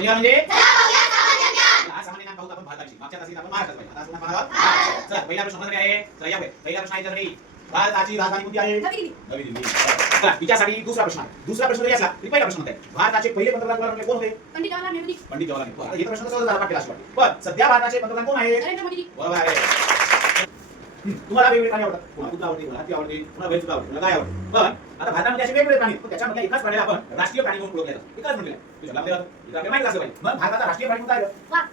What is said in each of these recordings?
Cinema म्हणजे हा सामान्य नाम पाहू आपण भारताची. मागच्या तासात आपण महाराष्ट्रात पाहिलं. आता आपण पाहणार आहोत. चला पहिला प्रश्न कोणासाठी आहे? चला या पहिला प्रश्न आहे त्यासाठी भारताची राजधानी कोणती आहे? नवी दिल्ली. चला तिच्यासाठी दुसरा प्रश्न आहे. दुसरा प्रश्न जरी असला तरी पहिला प्रश्न होता भारताचे पहिले पंतप्रधान कोण होते? पंडित जवाहरलाल नेहरू. पंडित जवाहरलाल नेहरू. आता हे प्रश्न कसं झाला पाठ केला पण सध्या भारताचे पंतप्रधान कोण आहे? नरेंद्र मोदी. बरोबर आहे. तुम्हाला वेगवेगळे प्राणी आवडतात. कोणाला कुत्रा आवडते, कोणाला हत्ती आवडते, कोणाला बैल सुद्धा आवडते, कोणाला गाय आवडते. पण आता भारतामध्ये असे वेगवेगळे प्राणी पण त्याच्यामध्ये एकाच प्राण्याला आपण राष्ट्रीय प्राणी म्हणून ओळखले जातात. एकाच म्हटले आपल्याला माहिती असलं पाहिजे. मग भारताचा राष्ट्रीय प्राणी कोणता आहे?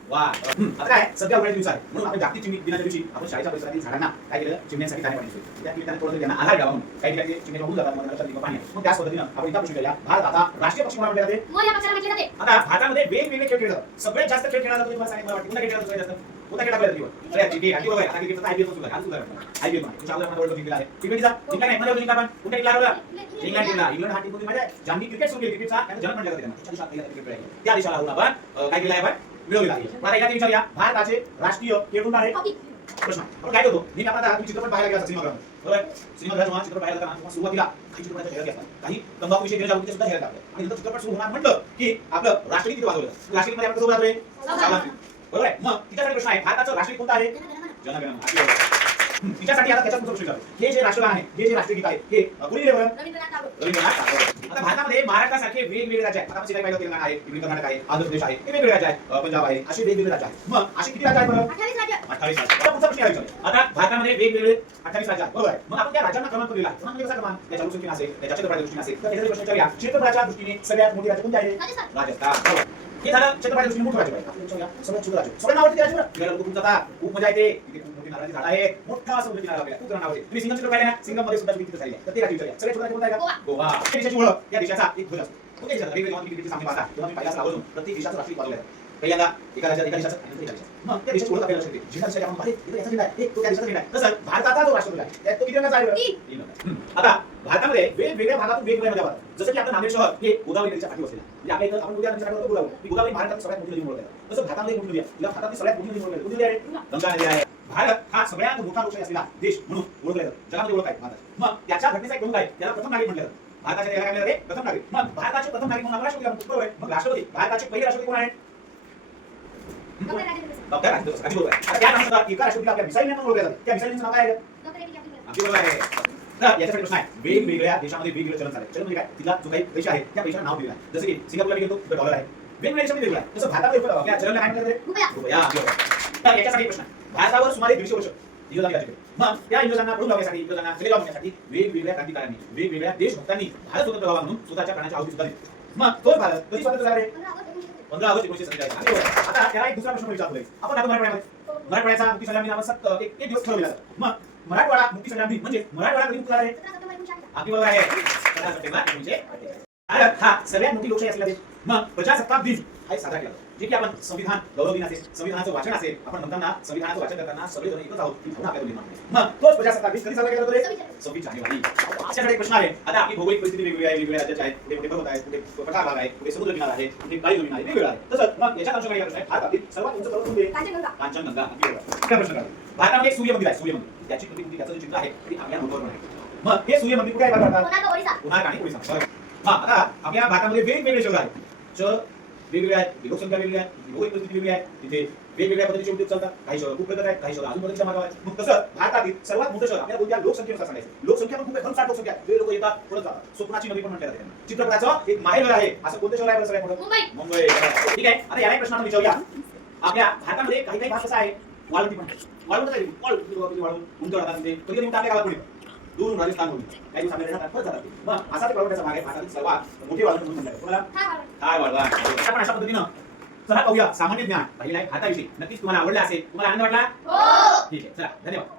वाघ. आता काय सध्या उन्हाळ्याचे दिवस आहे म्हणून आपण जागतिक चिमणी दिनाच्या दिवशी आपण शाळेच्या परिसरातील झाडांना काय केलं? चिमण्यांसाठी दाणे पाणी दिले. त्या निमित्ताने थोडं त्यांना आधार द्यावा म्हणून काही ठिकाणी चिमण्या होऊन जातात मग नंतर पाणी. मग त्याच पद्धतीने आपण इथं प्रश्न केला भारत आता राष्ट्रीय पक्षी म्हणून म्हटले जाते. मोर या पक्षाला म्हटले जाते. आता भारतामध्ये वेगवेगळे खेळ खेळले जातात. सगळ्यात जास्त खेळ खेळला जातो तुम्हाला सांगितलं वाटतं. कोणता खेळ खेळला जातो जास्त? कोणता खेळ आपल्याला दिवस? अरे क्रिकेट आणि बरोबर आहे. आता क्रिकेटचा आयपीएल सुरू आहे. आज सुरू आहे. आयपीएल मध्ये तुझ्या आपल्याला वर्ल्ड कप जिंकला आहे. क्रिकेटचा जिंकला नाही मध्ये जिंकला आपण. कुठे जिंकला बरं? इंग्लंड जिंकला. इंग्लंड हा टीम कोणती माहिती आहे? ज्यांनी क्रिकेट सुरू केली क्रिकेटचा त्यांना जन्म म्हटलं जाते त्यांना. त्याच्या दिवसात क्रिकेट खेळायला. त्या दिवसाला आपण काय केलं आहे? आपण मिळवलेला आहे. आता एका विचारूया भारताचे राष्ट्रीय खेळ कोणता आहे? प्रश्न आपण काय करतो? मी आपण आता तुम्ही चित्रपट पाहायला गेला सिनेमा बरोबर. सिनेमा जेव्हा चित्रपट पाहायला जाताना तुम्हाला सुरुवातीला काही चित्रपटाच्या जाहिराती असतात. काही तंबाखू विषयी जनजागृतीच्या सुद्धा जाहिराती असतात. आणि नंतर चित्रपट सुरू होणार म्हटलं की आपलं राष्ट्रगीत किती वाजवलं? राष्ट्रगीतमध्ये आपण कसं वाजवले? बरोबर आहे. मग तिच्यासाठी प्रश्न आहे भारताचं राष्ट्रगीत कोणतं आहे? जनगणमन. तिच्यासाठी आता त्याच्यात प्रश्न विचारतो. हे जे राष्ट्रगान आहे, हे जे राष्ट्रगीत आहे, हे कोणी लिहिलं बरं? रवींद्रनाथ टागोर. रवींद्रनाथ टागोर. आता भारतामध्ये महाराष्ट्रासारखे वेगवेगळे राज्य आहेत. आता आपण पाहिलं तेलंगणा आहे, इकडे कर्नाटक आहे, आंध्र प्रदेश आहे, हे वेगवेगळे राज्य आहेत, पंजाब आहे, असे वेगवेगळे राज्य आहेत. मग असे किती राज्य आहेत बरं? 28 राज्य. 28 राज्य. आता पुढचा प्रश्न आहे विचारूया. आता भारतामध्ये वेगवेगळे 28 राज्य आहेत. बरोबर आहे. मग आपण त्या राज्यांना क्रमांक दिला. क्रमांक म्हणजे कसा क्रमांक? त्याच्या लोकसंख्येने असेल, त्याच्या क्षेत्रफळाच्या दृष्टीने असेल. तर त्याचा प्रश्न विचारूया. क्षेत्रफळाच्या दृष्टीने सगळ्यात मोठी राज्य कोणते आहे? राजस्थान. बरोबर. हे झालं क्षेत्रफळाच्या दृष्टीने मोठं राज्य आहे. आपण विचारूया सगळ्यात छोटं राज्य. सगळ्यांना आवडते राज्य बरं? फिरायला लोक खूप जातात. खूप मजा येते. तिथे खूप मोठी नारळाची झाडं आहेत. मोठा समुद्र किनारा लागलेला. खूप जण आवडते. तुम्ही सिंगम चित्र पाहिले ना? सिंगम मध्ये सुद्धा तिथे झाली आहे. तर ते राज्य विचारूया. सगळ्यात छोटं राज्य कोणतं आहे का? गोवा. त्या देशाची ओळख या देशाचा एक ध्वज असतो. कोणत्या देशाचा? वेगवेगळे जेव्हा क्रिकेटचे सामने पाहता तेव्हा तुम्ही पाहिलं असेल आवर्जून प्रत्येक देशाचं राष्ट्रीय वाजवलं जातं. पहिल्यांदा एका राज्यात एका देशाचं आणि नंतर एका देशाचं. मग त्या देशाची ओळख आपल्याला लक्षात येते. जिल्हा देशाच्या आपण पाहिले इथे याचा जिल्हा आहे, तो त्या देशाचा जिल्हा आहे. तसंच भारताचा जो राष्ट्रध्वज आहे त्यात तो किती रंगाचा आहे? आता भारतामध्ये वेगवेगळ्या भागातून वेगवेगळ्या नद्या वाहतात. जसं की आपलं नांदेड शहर हे गोदावरी नदीच्या काठी वसलेलं आहे. म्हणजे आपल्या इथं आपण उद्या नदीच्या काठी गोदावरी. ही गोदावरी भारतातील सगळ्यात मोठी नदी म्हणून ओळखली जाते. तसं भारतामध्ये एक मोठी नदी आहे. तिला भारतातील सगळ्यात मोठी नदी म्हणून ओळखली जाते. कोणती नदी आहे? गंगा नदी आहे. भारत हा सगळ्यात मोठा लोकशाही असलेला देश म्हणून ओळखला जातो. जगामध्ये ओळख आहे भारताची. मग त्याच्या घटनेचा एक प्रमुख आहे. त्याला प्रथम नागरिक म्हटलं जातं. भारताच्या याला काय म्हणतात? प्रथम नागरिक. मग भारताचे प्रथम नागरिक म्हणून राष्ट्रपती म्हणतो. बरोबर आहे. मग राष्ट्रपती भारताचे पहिले राष्ट्रपती कोण आहेत? डॉक्टर राजेंद्र प्रसाद. बरोबर आहे. आता त्या नावानुसार एका राष्ट्रपतीला आपल्या मिसाईल म्हणून ओळखले जाते. त्या मिसाईलचं नाव काय आहे? अगदी बरोबर आहे. तर याच्यासाठी प्रश्न आहे. वेगवेगळ्या देशामध्ये वेगवेगळे चलन झाले. चलन म्हणजे काय? तिला जो काही पैसा आहे त्या पैशाला नाव दिलं आहे. जसं की सिंगापूरला गेलो तर डॉलर आहे. वेगवेगळ्या देशामध्ये वेगळं आहे. तसं भारतामध्ये या चलनला काय म्हणतात? रुपया. तर याच्यासाठी प्रश्न आहे. भारतावर सुमारे 150 वर्ष इंग्रजांनी राज्य केले. मग त्या इंग्रजांना पळून लावण्यासाठी इंग्रजांना सगळे लावण्यासाठी वेगवेगळ्या क्रांतिकारांनी वेगवेगळ्या देशभक्तांनी भारत स्वतंत्र व्हावा म्हणून स्वतःच्या प्राणाची आहुती सुद्धा दिली. मग तोच भारत कधी स्वतंत्र झाला रे? 15 ऑगस्ट 1947. आता त्याला एक दुसरा प्रश्न विचारतोय. आपण आता मराठवाड्याचा मुक्ती संग्राम दिनावर एक दिवस ठरवला जातो. मग मराठवाडा मुक्ती संग्राम दिन म्हणजे मराठवाडा कधी मुक्त झाला रे? अगदी बरोबर आहे. 17 सप्टेंबर 1948. भारत हा सगळ्यात मोठी लोकशाही असलेला देश. मग प्रजासत्ताक दिन हा साजरा केला जातो. जे की आपण संविधान गौरव दिन असेल, संविधानाचं वाचन असेल, आपण म्हणताना संविधानाचं वाचन करताना सगळे जण एकच आहोत ही भावना आपल्याला निर्माण होते. मग तोच प्रजासत्ताक दिन कधी साजरा केला जातो रे? 26 जानेवारी. आजच्याकडे एक प्रश्न आहे. आता आपली भौगोलिक परिस्थिती वेगवेगळी आहे, वेगवेगळ्या राज्याची आहे. कुठे कुठे पर्वत आहे, कुठे पठार भाग आहे, कुठे समुद्र किनारा आहे, कुठे काळी जमीन आहे, वेगवेगळं आहे. तसंच मग याच्यात अनुषंगाने प्रश्न आहे. भारतातील सर्वात उंच पर्वत कोणते? कांचनगंगा. काय प्रश्न आहे? भारतामध्ये एक सूर्य मंदिर आहे. सूर्य मंदिर त्याची प्रतिकृती त्याचं जे चित्र आहे ते आपल्या नोटवर पण आहे. मग हे सूर्य मंदिर कुठे आहे भारतात? कोणार्क आणि ओरिसा. हा आता आपल्या भारतामध्ये वेगवेगळे शहर आहेत. शहर वेगवेगळे आहेत, लोकसंख्या वेगळी आहे, भौगोलिक परिस्थिती वेगळी आहे. तिथे वेगवेगळ्या पद्धतीचे उद्योग चालतात. काही शहर खूप प्रगत आहेत, काही शहर अजून प्रगतीच्या मार्गावर आहेत. मग तसं भारतातील सर्वात मोठं शहर आपल्याला कोणत्या लोकसंख्येनुसार सांगायचं? लोकसंख्या पण खूप आहे, 60 लोकसंख्या. वेगळे लोक येतात, पळत जातात. स्वप्नाची नदी पण म्हटलं जाते. चित्रपटाचं एक माहेरघर आहे. असं कोणतं शहर आहे बरं सगळ्यात मोठं? मुंबई. ठीक आहे. आता याला प्रश्न आपण विचारूया. आपल्या भारतामध्ये काही काही भाग कसा आहे? वाळवंटी पण आहे. वाळवंट काय? वाळवंट उंच राहतात. तिथे कधी कधी आपल्या गावात कोणी दूर राजस्थान म्हणून काही दिवस आपल्या देशात परत जातात. मग असा ते वाळवंटाचा भाग आहे. भारतातील सर्वात मोठी वाळवंट म्हणून म्हणतात. कोणाला? थार वाळवंट. आपण अशा पद्धतीनं चला पाहूया सामान्य ज्ञान पहिला आहे भारताविषयी. नक्कीच तुम्हाला आवडला असेल. तुम्हाला आनंद वाटला? हो. ठीक आहे. चला धन्यवाद.